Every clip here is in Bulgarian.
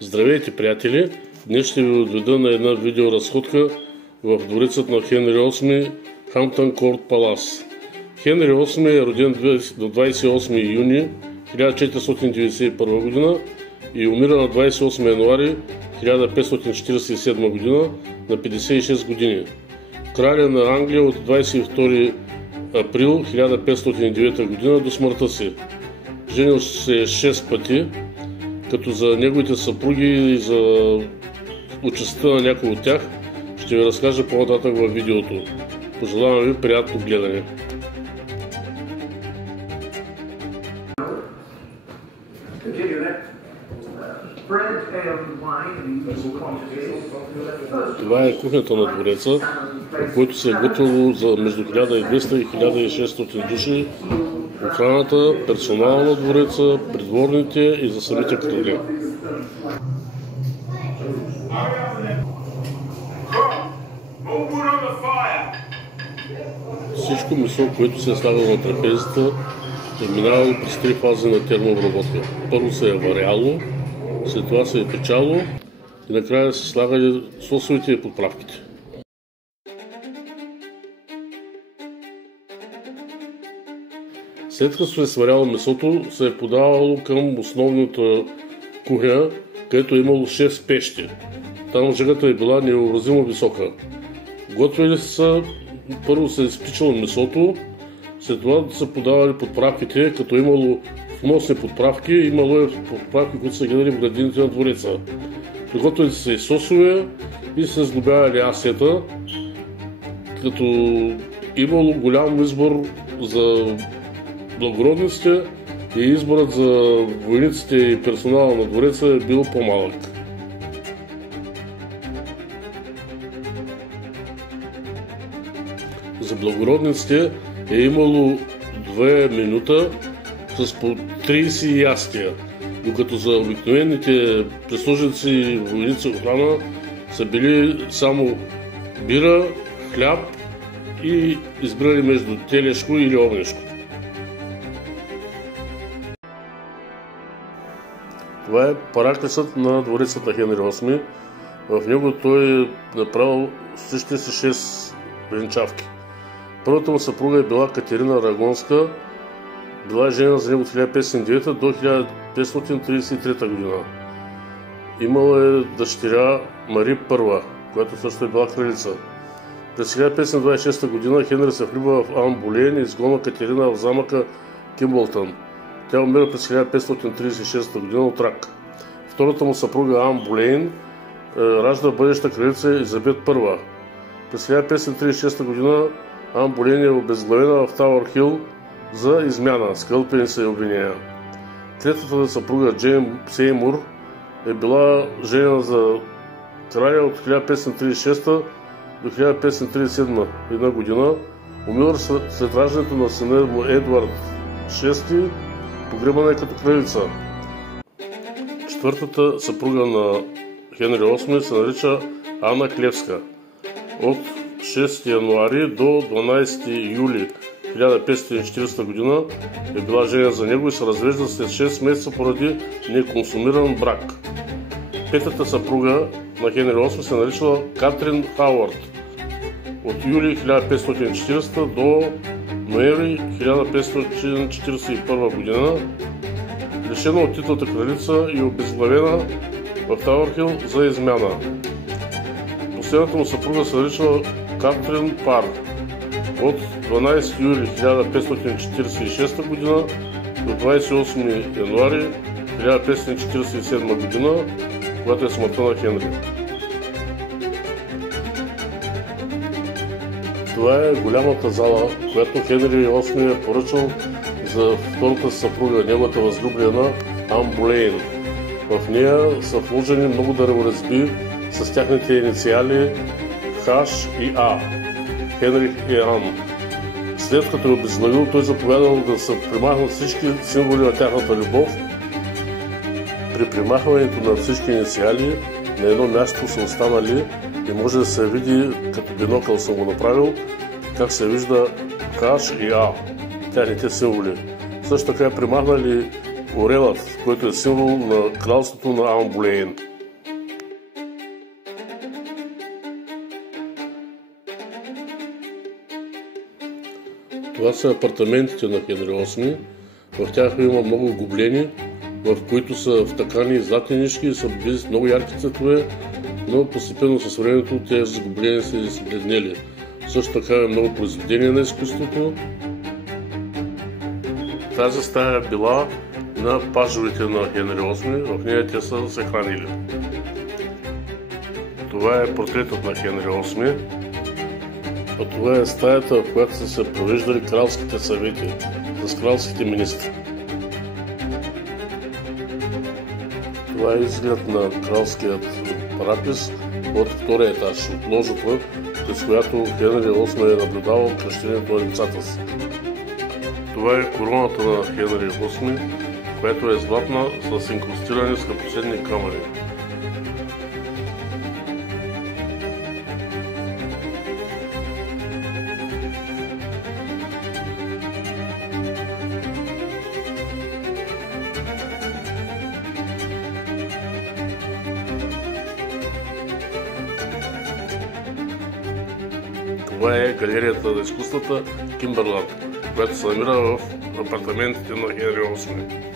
Здравейте, приятели! Днес ще ви отведа на една видеоразходка в дворецът на Хенри VIII, Хамптън Корт Палас. Хенри VIII е роден до 28 юни 1491 година и умира на 28 януари 1547 година на 56 години. Краля на Англия от 22 април 1509 година до смъртта си. Женил се 6 пъти, като за неговите съпруги и за участта на някои от тях ще ви разкажа по-нататък във видеото. Пожелавам ви приятно гледане! Това е кухнята на двореца, в който се е готвило за между 1200 и 1600 души, охраната, персонала на двореца, придворните и за самите крали. Всичко месо, което се е слагало на трапезата, е минавало през 3 фази на термообработка. Първо се е варяло, след това се е печало и накрая се слагали сосовете и подправките. След като се е сваряло месото, се е подавало към основната кухня, където е имало 6 пещи. Там жегата е била невъобразимо висока. Готвили са, първо се е изпичало месото, след това са подавали подправките, като имало вносни подправки, имало и подправки, които са гледали в градините на двореца. Приготвили се и сосове и се сглобявали асията, като имало голям избор за благородниците и изборът за войниците и персонала на двореца е бил по-малък. За благородниците е имало 2 минута с по 30 ястия, докато за обикновените прислужници и войници охрана са били само бира, хляб и избрали между телешко или огнешко. Това е параклисът на дворецът на Хенри VIII. В него той е направил същите си 6 венчавки. Първата му съпруга е била Катерина Арагонска, била жена за него от 1509 до 1533 година. Имала е дъщеря Мари I, която също е била кралица. През 1526 година Хенри се влюбва в Ан Болейн и изгонва Катерина в замъка Кимбълтън. Тя умира през 1536 година от рак. Втората му съпруга Ан Болейн ражда бъдеща кралица Елизабет I. През 1536 година Ан Болейн е обезглавена в Тауър Хил за измяна, скълъпени са и обвинения. Третата съпруга Джейн Сеймур е била женена за краля от 1536 до 1537 година. Умира след раждането на сина му Едуард VI, погребана е като кралица. Четвъртата съпруга на Хенри VIII се нарича Ана Клевска. От 6 януари до 12 юли 1540 година е била жена за него и се развежда след 6 месеца поради неконсумиран брак. Петата съпруга на Хенри VIII се наричала Катрин Хауърд. От юли 1540 до ноември 1541 година лишена от титлата кралица и обезглавена в Тауър Хил за измяна. Последната му съпруга се наричала Катрин Пар. От 12 юли 1546 година до 28 януари 1547 година, когато е смъртта на Хенри. Това е голямата зала, която Хенри VIII е поръчал за втората съпруга, неговата възлюблена Ан Болейн. В нея са вложени много дърворезби с тяхните инициали H и A. Хенрих и Ан. След като е обезглавил, той заповядал да се примахнат всички символи на тяхната любов. При примахването на всички инициали на едно място са останали и може да се види, като бинокъл съм го направил, как се вижда H и A, тяхните символи. Също така е примахнали орелът, който е символ на кралството на Ан Болейн. Това са апартаментите на Хенри VIII. В тях има много гобелени, в които са втъкани златни нишки и са били с много ярки цветове, но постепенно с времето тези гобелени са избледнели. Също така е много произведения на изкуството. Тази стая е била на пажовете на Хенри VIII, в нея те са се хранили. Това е портретът на Хенри VIII. А това е стаята, в която са се провеждали кралските съвети с кралските министри. Това е изглед на кралският парапис от втория етаж, от ложата, през която Хенри VIII е наблюдавал кръщението на децата си. Това е короната на Хенри VIII, която е златна с инкрустирани скъпоценни камъни. Това е галерията на изкуствата Кимбърланд, която се намира в апартаментите на Хенри VIII.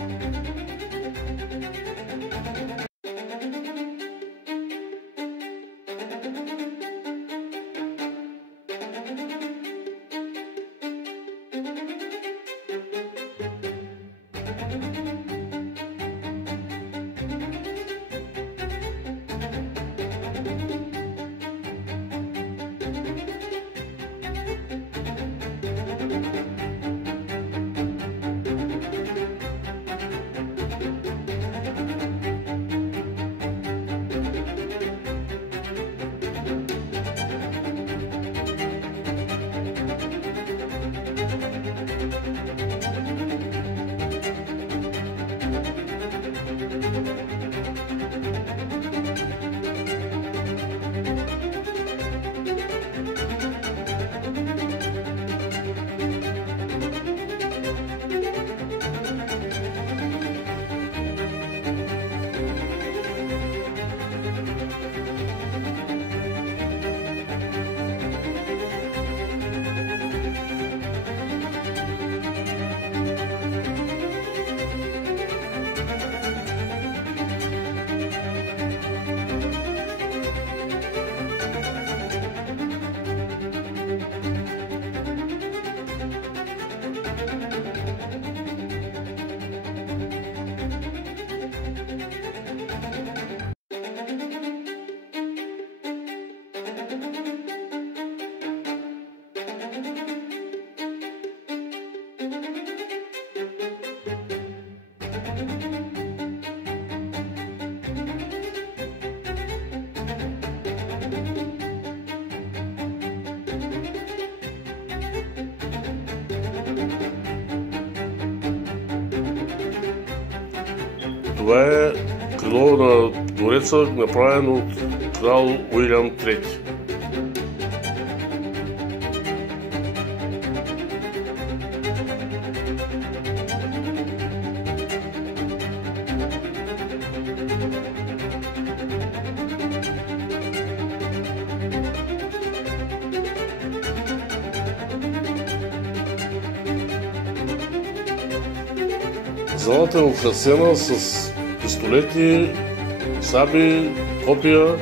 Това е крило на двореца, направено от крал Уилям III. Залата е украсена с пистолети, саби, копия.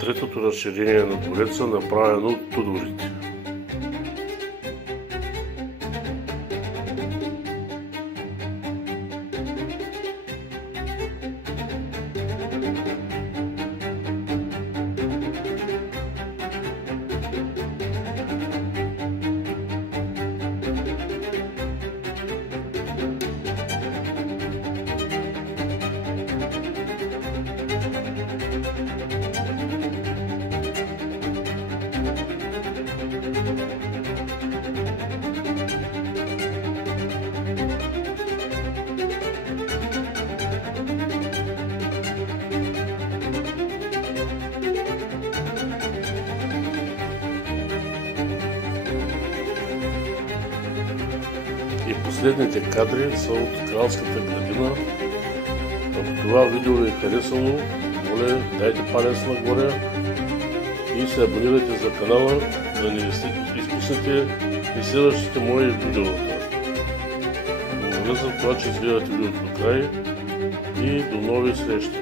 Третото разширение на двореца, направено от Тудорите. И последните кадри са от кралската градина. Ако това видео ви е харесало, моля, дайте палец нагоре и се абонирайте за канала, да не изпуснете и следващите мои видеота. Благодаря за това, че гледате видеото до край и до нови срещи.